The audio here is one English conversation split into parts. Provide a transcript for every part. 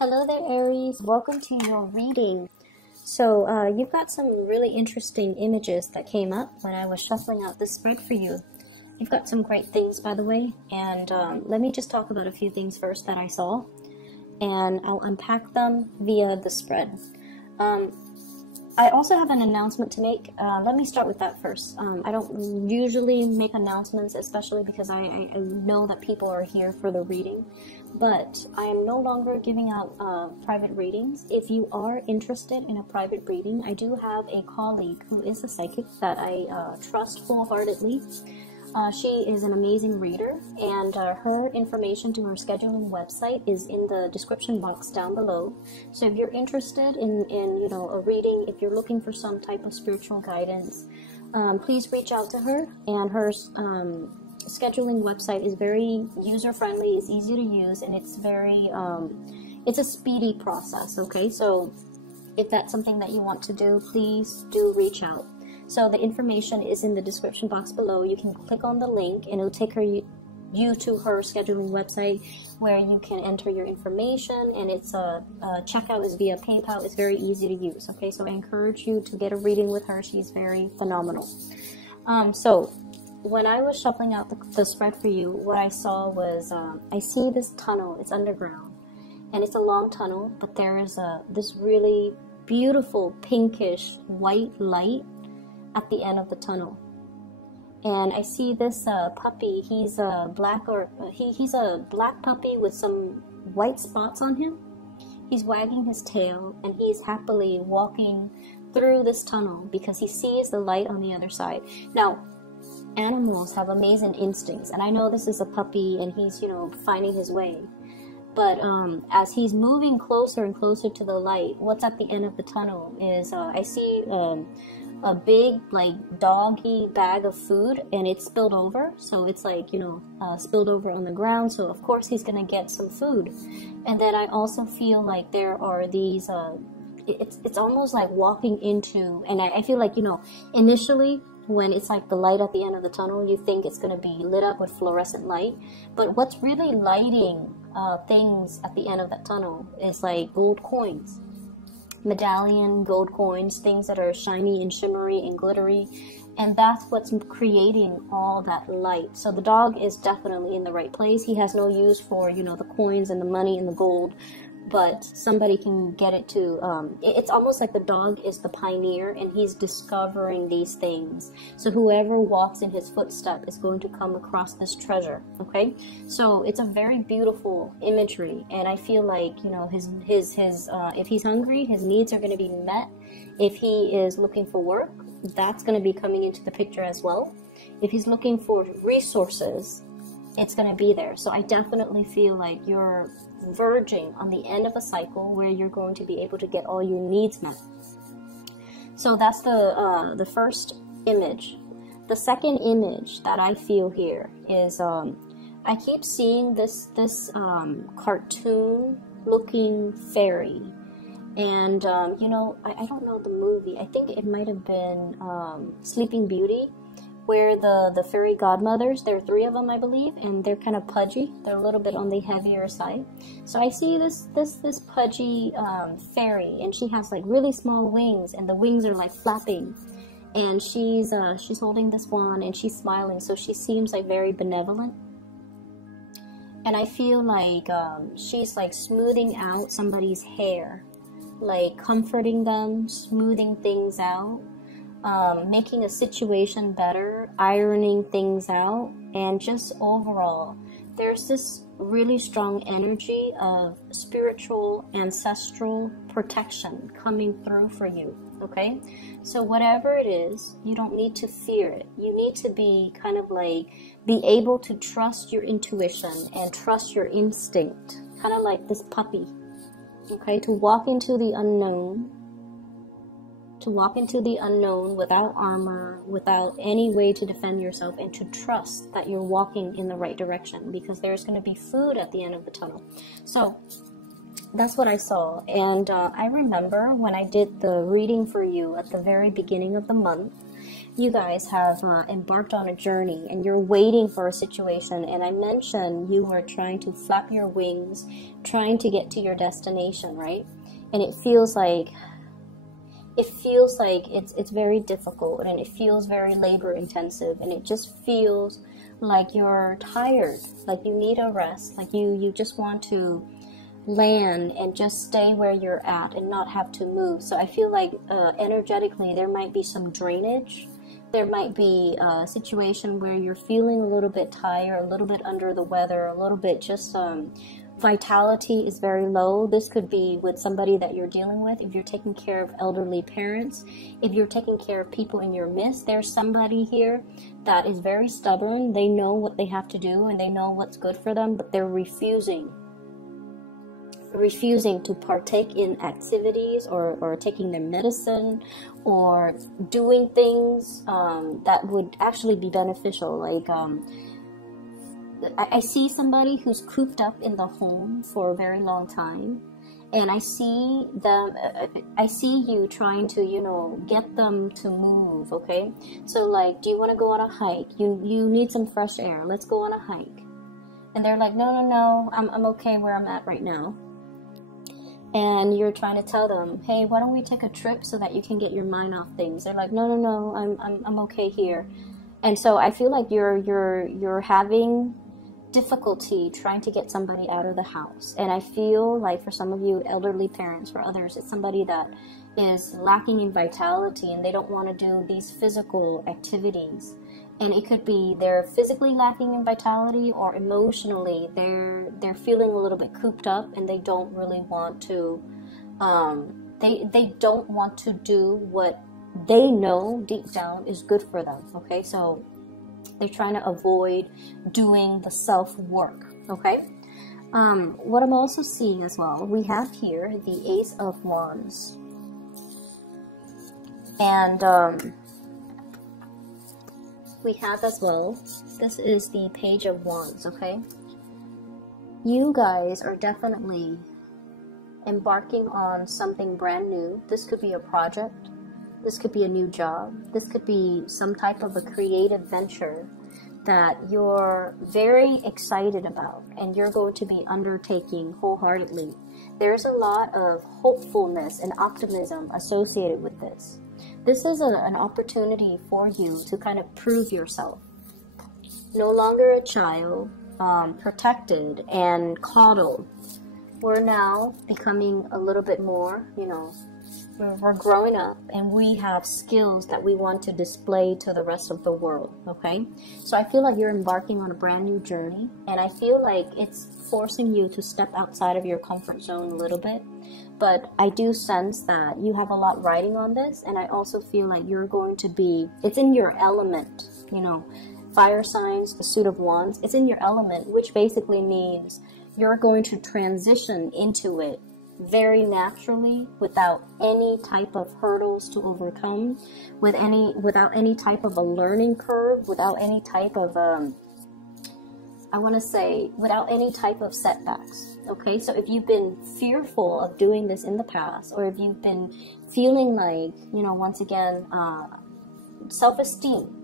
Hello there, Aries. Welcome to your reading. So you've got some really interesting images that came up when I was shuffling out this spread for you. You've got some great things, by the way, and let me just talk about a few things first that I saw, and I'll unpack them via the spread. I also have an announcement to make. Let me start with that first. I don't usually make announcements, especially because I know that people are here for the reading, but I am no longer giving out private readings. If you are interested in a private reading, I do have a colleague who is a psychic that I trust wholeheartedly. She is an amazing reader, and her information to her scheduling website is in the description box down below. So if you're interested in a reading, if you're looking for some type of spiritual guidance, please reach out to her. And her scheduling website is very user-friendly, it's easy to use, and it's very it's a speedy process. Okay, so if that's something that you want to do, please do reach out. So the information is in the description box below. You can click on the link and it'll take you to her scheduling website where you can enter your information, and it's checkout is via PayPal. It's very easy to use. Okay, so I encourage you to get a reading with her. She's very phenomenal. So when I was shuffling out the spread for you, what I saw was I see this tunnel. It's underground and it's a long tunnel, but there is this really beautiful pinkish white light at the end of the tunnel. And I see this puppy. He's a black he's a black puppy with some white spots on him. He's wagging his tail and he's happily walking through this tunnel because he sees the light on the other side. Now, animals have amazing instincts, and I know this is a puppy and he's finding his way. But as he's moving closer and closer to the light, what's at the end of the tunnel is I see a big doggy bag of food, and it's spilled over. So it's spilled over on the ground. So of course he's gonna get some food. And then I also feel like there are these it's almost like walking into, and I feel like initially when it's like the light at the end of the tunnel, you think it's going to be lit up with fluorescent light, but what's really lighting things at the end of that tunnel is like gold coins, medallion gold coins, things that are shiny and shimmery and glittery, and that's what's creating all that light. So the dog is definitely in the right place. He has no use for the coins and the money and the gold, but somebody can get it to it's almost like the dog is the pioneer and he's discovering these things. So whoever walks in his footstep is going to come across this treasure. Okay, so it's a very beautiful imagery, and I feel like his if he's hungry, his needs are going to be met. If he is looking for work, that's going to be coming into the picture as well. If he's looking for resources, it's going to be there. So I definitely feel like you're verging on the end of a cycle where you're going to be able to get all your needs met. So that's the first image. The second image that I feel here is I keep seeing this cartoon looking fairy, and I don't know the movie. I think it might have been Sleeping Beauty, where the fairy godmothers, there are 3 of them, I believe, and they're kind of pudgy. They're a little bit on the heavier side. So I see this pudgy fairy, and she has like really small wings, and the wings are like flapping. And she's holding this wand, and she's smiling, so she seems like very benevolent. And I feel like she's like smoothing out somebody's hair, like comforting them, smoothing things out. Making a situation better, ironing things out, and just overall, there's this really strong energy of spiritual, ancestral protection coming through for you. Okay, so whatever it is, you don't need to fear it. You need to be kind of like be able to trust your intuition and trust your instinct, kind of like this puppy. Okay, to walk into the unknown. To walk into the unknown without armor, without any way to defend yourself, and to trust that you're walking in the right direction, because there's going to be food at the end of the tunnel. So that's what I saw. And I remember when I did the reading for you at the very beginning of the month, you guys have embarked on a journey and you're waiting for a situation. And I mentioned you were trying to flap your wings, trying to get to your destination, right? And it feels like it's very difficult, and it feels very labor intensive, and it just feels like you're tired, like you need a rest, like you just want to land and just stay where you're at and not have to move. So I feel like energetically there might be some drainage. There might be a situation where you're feeling a little bit tired, a little bit under the weather, a little bit just vitality is very low. This could be with somebody that you're dealing with. If you're taking care of elderly parents, if you're taking care of people in your midst, there's somebody here that is very stubborn. They know what they have to do and they know what's good for them, but they're refusing to partake in activities or taking their medicine or doing things that would actually be beneficial. Like I see somebody who's cooped up in the home for a very long time, and I see you trying to, you know, get them to move. Okay, so like, do you want to go on a hike? You need some fresh air. Let's go on a hike. And they're like, no, I'm okay where I'm at right now. And you're trying to tell them, hey, why don't we take a trip so that you can get your mind off things? They're like, no, I'm okay here. And so I feel like you're having difficulty trying to get somebody out of the house. And I feel like for some of you elderly parents, for others, it's somebody that is lacking in vitality and they don't want to do these physical activities. And it could be they're physically lacking in vitality, or emotionally they're feeling a little bit cooped up and they don't really want to they don't want to do what they know deep down is good for them. Okay, so they're trying to avoid doing the self-work. Okay, what I'm also seeing as well, we have here the Ace of Wands, and we have as well, this is the Page of Wands. Okay, you guys are definitely embarking on something brand new. This could be a project. This could be a new job. This could be some type of a creative venture that you're very excited about and you're going to be undertaking wholeheartedly. There's a lot of hopefulness and optimism associated with this. This is an opportunity for you to kind of prove yourself. No longer a child, protected and coddled. We're now becoming a little bit more, you know, we're growing up and we have skills that we want to display to the rest of the world. Okay, so I feel like you're embarking on a brand new journey, and I feel like it's forcing you to step outside of your comfort zone a little bit. But I do sense that you have a lot riding on this, and I also feel like you're going to be, it's in your element, you know, fire signs, the suit of wands, it's in your element, which basically means you're going to transition into it very naturally, without any type of hurdles to overcome, without any type of a learning curve, without any type of without any type of setbacks. Okay, so if you've been fearful of doing this in the past, or if you've been feeling like, you know, once again, self-esteem,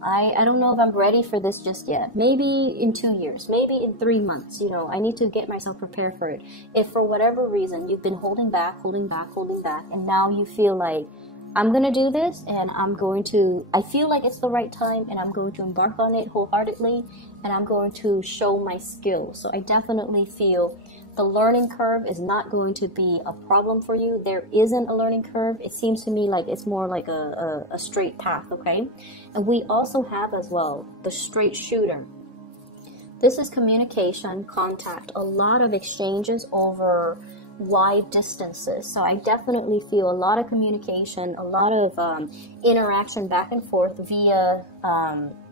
I don't know if I'm ready for this just yet. Maybe in 2 years, maybe in 3 months, you know, I need to get myself prepared for it. If for whatever reason you've been holding back, and now you feel like, I'm going to do this, and I feel like it's the right time, and I'm going to embark on it wholeheartedly, and I'm going to show my skills. So I definitely feel the learning curve is not going to be a problem for you. There isn't a learning curve. It seems to me like it's more like a straight path, okay? And we also have as well the straight shooter. This is communication, contact, a lot of exchanges over wide distances. So I definitely feel a lot of communication, a lot of interaction back and forth via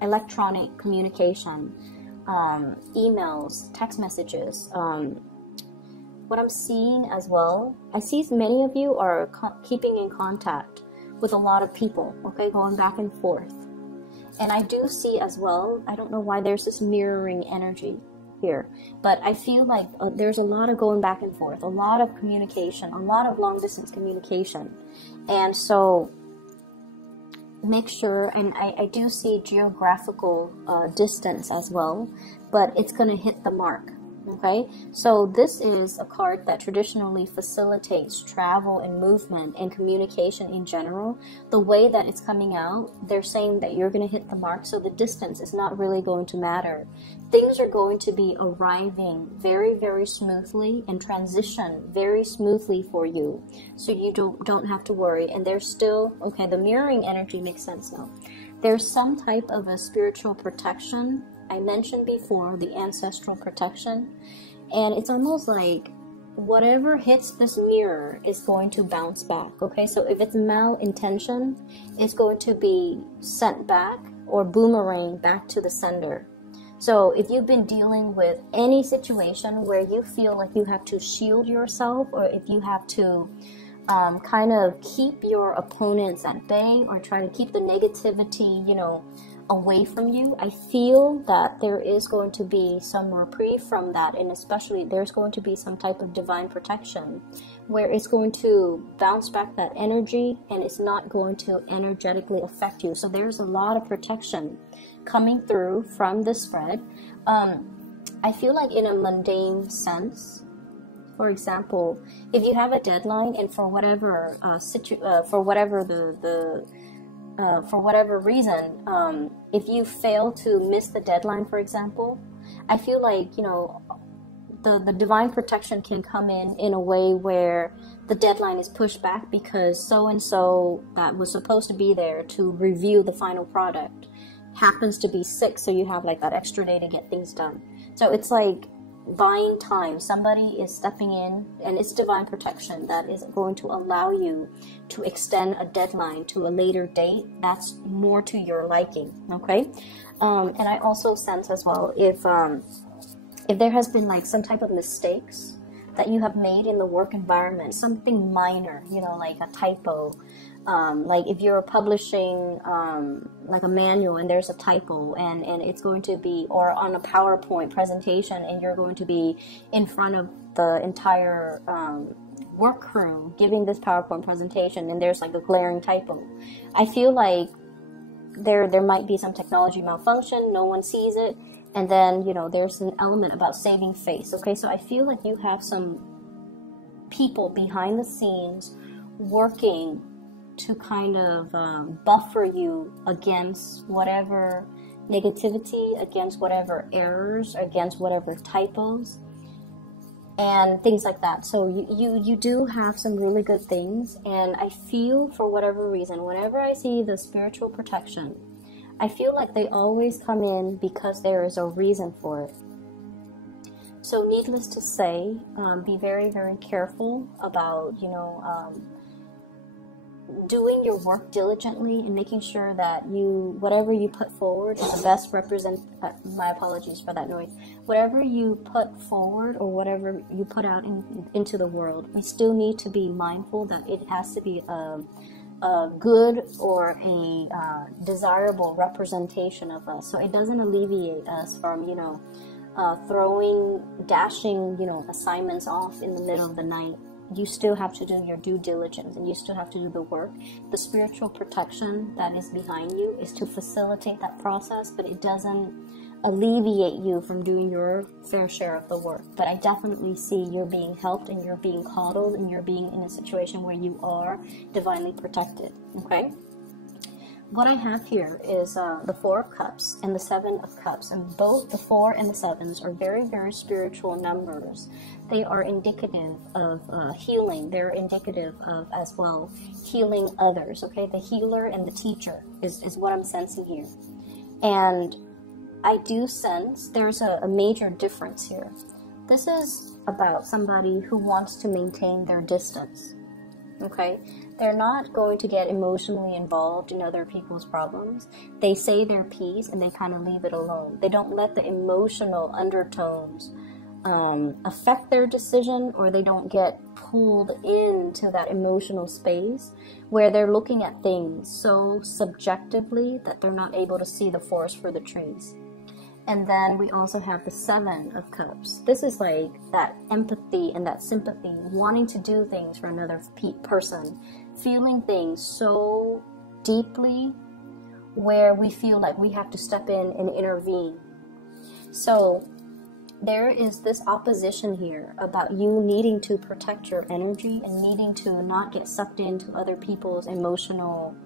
electronic communication, emails, text messages. What I'm seeing as well, I see many of you are keeping in contact with a lot of people, okay, going back and forth. And I do see as well, I don't know why there's this mirroring energy here, but I feel like there's a lot of going back and forth, a lot of communication, a lot of long distance communication. And so make sure, and I do see geographical distance as well, but it's going to hit the mark. Okay, so this is a card that traditionally facilitates travel and movement and communication in general. The way that it's coming out, they're saying that you're going to hit the mark, so the distance is not really going to matter. Things are going to be arriving very, very smoothly and transition very smoothly for you, so you don't have to worry. And there's still, okay, the mirroring energy makes sense now. There's some type of a spiritual protection. I mentioned before the ancestral protection, and it's almost like whatever hits this mirror is going to bounce back. Okay, so if it's malintention, it's going to be sent back or boomerang back to the sender. So if you've been dealing with any situation where you feel like you have to shield yourself, or if you have to kind of keep your opponents at bay or try to keep the negativity, you know, away from you, I feel that there is going to be some reprieve from that, and especially there's going to be some type of divine protection where it's going to bounce back that energy and it's not going to energetically affect you. So there's a lot of protection coming through from this spread. I feel like in a mundane sense, for example, if you have a deadline and for whatever for whatever reason, if you fail to miss the deadline, for example, I feel like, you know, the divine protection can come in a way where the deadline is pushed back because so-and-so that was supposed to be there to review the final product happens to be sick, so you have like that extra day to get things done. So it's like buying time. Somebody is stepping in, and it's divine protection that is going to allow you to extend a deadline to a later date that's more to your liking. Okay, and I also sense as well, if there has been like some type of mistakes that you have made in the work environment, something minor, you know, like a typo, like if you're publishing like a manual and there's a typo, and it's going to be, or on a PowerPoint presentation and you're going to be in front of the entire work crew giving this PowerPoint presentation and there's like a glaring typo, I feel like there might be some technology malfunction, no one sees it, and then, you know, there's an element about saving face. Okay, so I feel like you have some people behind the scenes working to kind of buffer you against whatever negativity, against whatever errors, against whatever typos, and things like that. So you do have some really good things, and I feel for whatever reason, whenever I see the spiritual protection, I feel like they always come in because there is a reason for it. So needless to say, be very, very careful about, you know, doing your work diligently and making sure that whatever you put forward is the best my apologies for that noise. Whatever you put forward or whatever you put out into the world, we still need to be mindful that it has to be a good or a desirable representation of us. So it doesn't alleviate us from, you know, dashing, you know, assignments off in the middle of the night. You still have to do your due diligence, and you still have to do the work. The spiritual protection that is behind you is to facilitate that process, but it doesn't alleviate you from doing your fair share of the work. But I definitely see you're being helped, and you're being coddled, and you're being in a situation where you are divinely protected. Okay? What I have here is the Four of Cups and the Seven of Cups, and both the 4 and the 7s are very, very spiritual numbers. They are indicative of healing. They're indicative of, as well, healing others. Okay, the healer and the teacher is what I'm sensing here. And I do sense there's a major difference here. This is about somebody who wants to maintain their distance. Okay, they're not going to get emotionally involved in other people's problems. They say their piece and they kind of leave it alone. They don't let the emotional undertones affect their decision, or they don't get pulled into that emotional space where they're looking at things so subjectively that they're not able to see the forest for the trees. And then we also have the 7 of Cups. This is like that empathy and that sympathy, wanting to do things for another person, feeling things so deeply where we feel like we have to step in and intervene. So there is this opposition here about you needing to protect your energy and needing to not get sucked into other people's emotional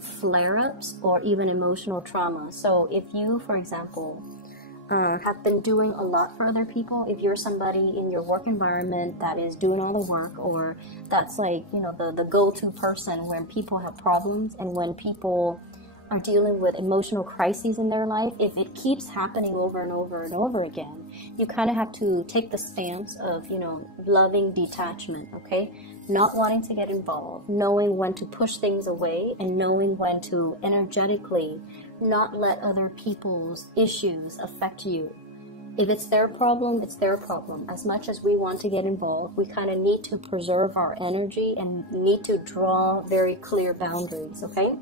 flare-ups or even emotional trauma. So if you, for example, have been doing a lot for other people, if you're somebody in your work environment that is doing all the work, or that's like, you know, the go-to person when people have problems and when people are dealing with emotional crises in their life, if it keeps happening over and over and over again, you kind of have to take the stance of, you know, loving detachment, okay? Not wanting to get involved, knowing when to push things away, and knowing when to energetically not let other people's issues affect you. If it's their problem, it's their problem. As much as we want to get involved, we kind of need to preserve our energy and need to draw very clear boundaries, okay?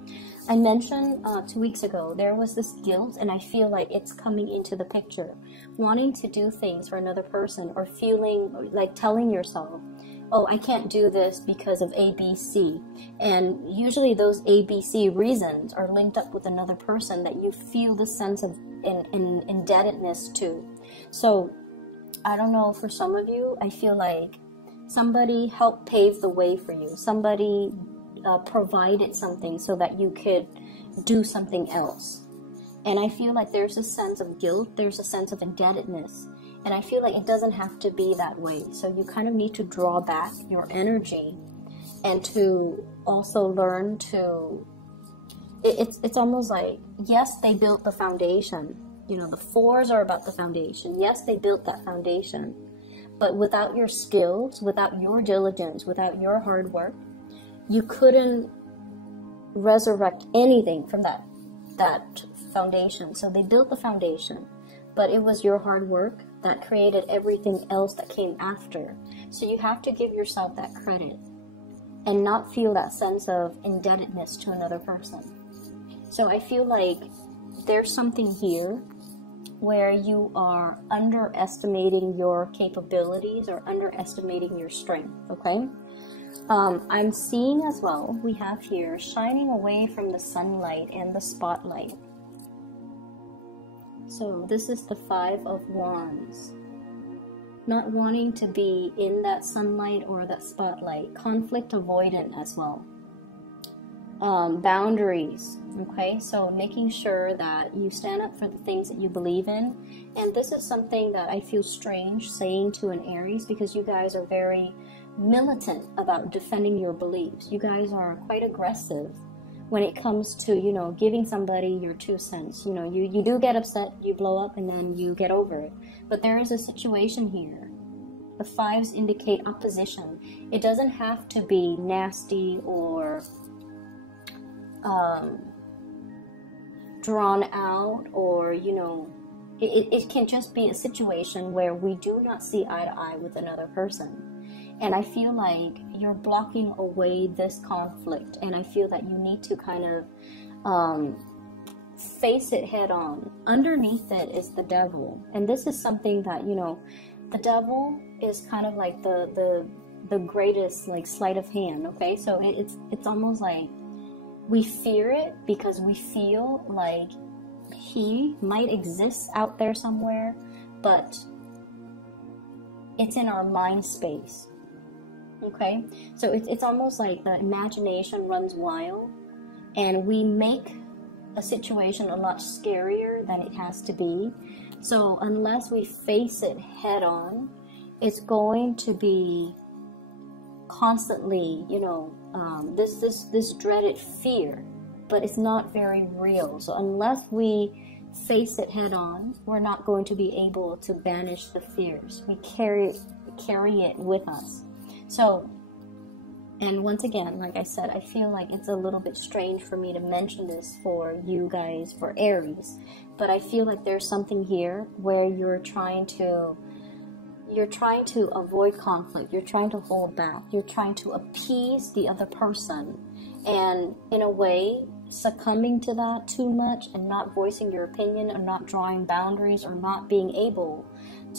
I mentioned 2 weeks ago, there was this guilt, and I feel like it's coming into the picture. Wanting to do things for another person, or feeling like telling yourself, oh, I can't do this because of A, B, C. And usually those A, B, C reasons are linked up with another person that you feel the sense of indebtedness to. So, I don't know, for some of you, I feel like somebody helped pave the way for you. Somebody provided something so that you could do something else. And I feel like there's a sense of guilt, there's a sense of indebtedness. And I feel like it doesn't have to be that way. So you kind of need to draw back your energy and to also learn to, it's almost like, yes, they built the foundation. You know, the fours are about the foundation. Yes, they built that foundation. But without your skills, without your diligence, without your hard work, you couldn't resurrect anything from that foundation. So they built the foundation, but it was your hard work that created everything else that came after. So you have to give yourself that credit and not feel that sense of indebtedness to another person. So I feel like there's something here where you are underestimating your capabilities or underestimating your strength, okay? I'm seeing as well, we have here shining away from the sunlight and the spotlight. So this is the 5 of Wands. Not wanting to be in that sunlight or that spotlight. Conflict avoidant as well. Boundaries, okay? So making sure that you stand up for the things that you believe in. And this is something that I feel strange saying to an Aries, because you guys are very militant about defending your beliefs. You guys are quite aggressive when it comes to, you know, giving somebody your 2 cents. You know, you do get upset, you blow up, and then you get over it. But there is a situation here. The 5s indicate opposition. It doesn't have to be nasty or drawn out, or, you know, it can just be a situation where we do not see eye to eye with another person. And I feel like you're blocking away this conflict, and I feel that you need to kind of face it head on. Underneath it is the devil, and this is something that, you know, the devil is kind of like the greatest, like, sleight of hand, okay? So it's almost like we fear it because we feel like he might exist out there somewhere, but it's in our mind space. Okay, so it's almost like the imagination runs wild, and we make a situation a lot scarier than it has to be. So unless we face it head on, it's going to be constantly, you know, this dreaded fear, but it's not very real. So unless we face it head on, we're not going to be able to banish the fears. We carry it with us. So, and once again, like I said, I feel like it's a little bit strange for me to mention this for you guys, for Aries, but I feel like there's something here where you're trying to avoid conflict, you're trying to hold back, you're trying to appease the other person, and in a way, succumbing to that too much and not voicing your opinion, or not drawing boundaries, or not being able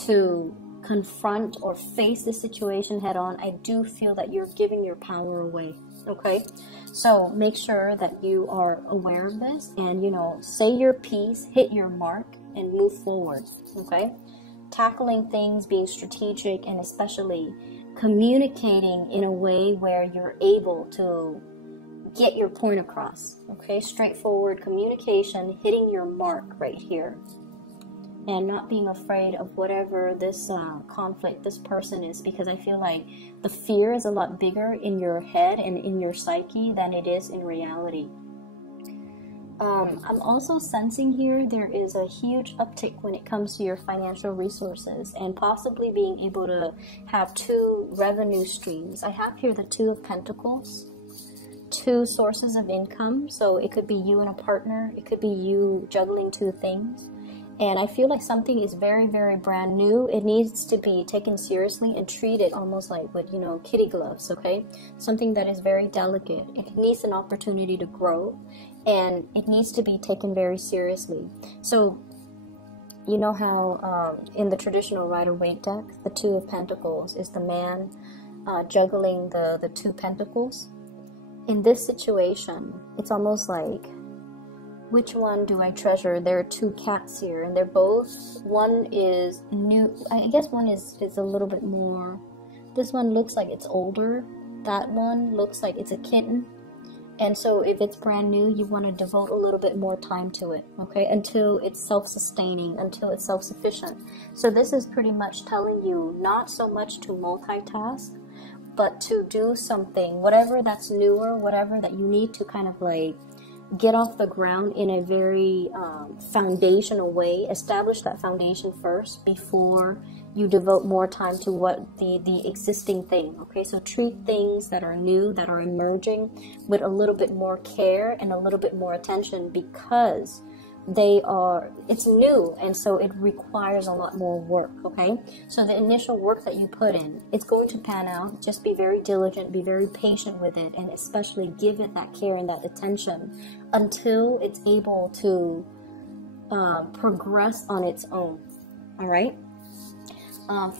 to confront or face the situation head on, I do feel that you're giving your power away. Okay, so make sure that you are aware of this and, you know, say your piece, hit your mark, and move forward. Okay, tackling things, being strategic, and especially communicating in a way where you're able to get your point across. Okay, straightforward communication, hitting your mark right here, and not being afraid of whatever this conflict, this person is, because I feel like the fear is a lot bigger in your head and in your psyche than it is in reality. I'm also sensing here there is a huge uptick when it comes to your financial resources and possibly being able to have 2 revenue streams. I have here the 2 of Pentacles, 2 sources of income. So it could be you and a partner. It could be you juggling 2 things. And I feel like something is very, very brand new. It needs to be taken seriously and treated almost like with, you know, kitty gloves, okay? Something that is very delicate. It needs an opportunity to grow, and it needs to be taken very seriously. So, you know how in the traditional Rider-Waite deck, the 2 of Pentacles is the man juggling the 2 pentacles? In this situation, it's almost like, which one do I treasure? There are 2 cats here, and they're both, one is new, I guess one is a little bit more, this one looks like it's older, that one looks like it's a kitten, and so if it's brand new, you want to devote a little bit more time to it, okay, until it's self-sustaining, until it's self-sufficient. So this is pretty much telling you not so much to multitask, but to do something, whatever that's newer, whatever that you need to kind of like get off the ground in a very foundational way. Establish that foundation first before you devote more time to what the existing thing. Okay, so treat things that are new, that are emerging, with a little bit more care and a little bit more attention, because it's new, and so it requires a lot more work. Okay, so the initial work that you put in, it's going to pan out. Just be very diligent, be very patient with it, and especially give it that care and that attention until it's able to progress on its own. All right,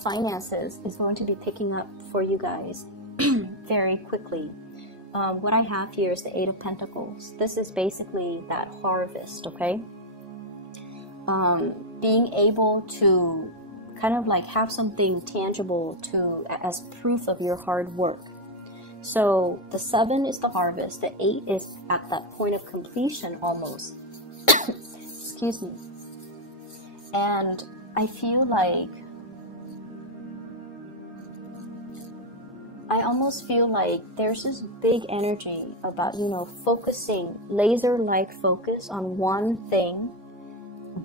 finances is going to be picking up for you guys very quickly. What I have here is the 8 of Pentacles. This is basically that harvest, okay? Being able to kind of like have something tangible as proof of your hard work. So the 7 is the harvest. The 8 is at that point of completion almost. Excuse me. And I feel like I almost feel like there's this big energy about, you know, focusing, laser-like focus on one thing,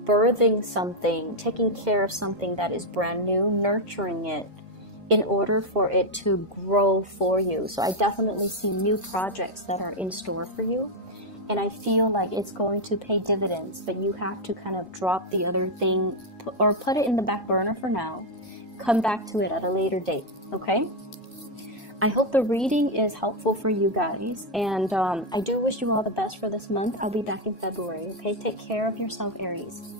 birthing something, taking care of something that is brand new, nurturing it in order for it to grow for you. So I definitely see new projects that are in store for you, and I feel like it's going to pay dividends, but you have to kind of drop the other thing or put it in the back burner for now. Come back to it at a later date, okay? I hope the reading is helpful for you guys, and I do wish you all the best for this month. I'll be back in February, okay? Take care of yourself, Aries.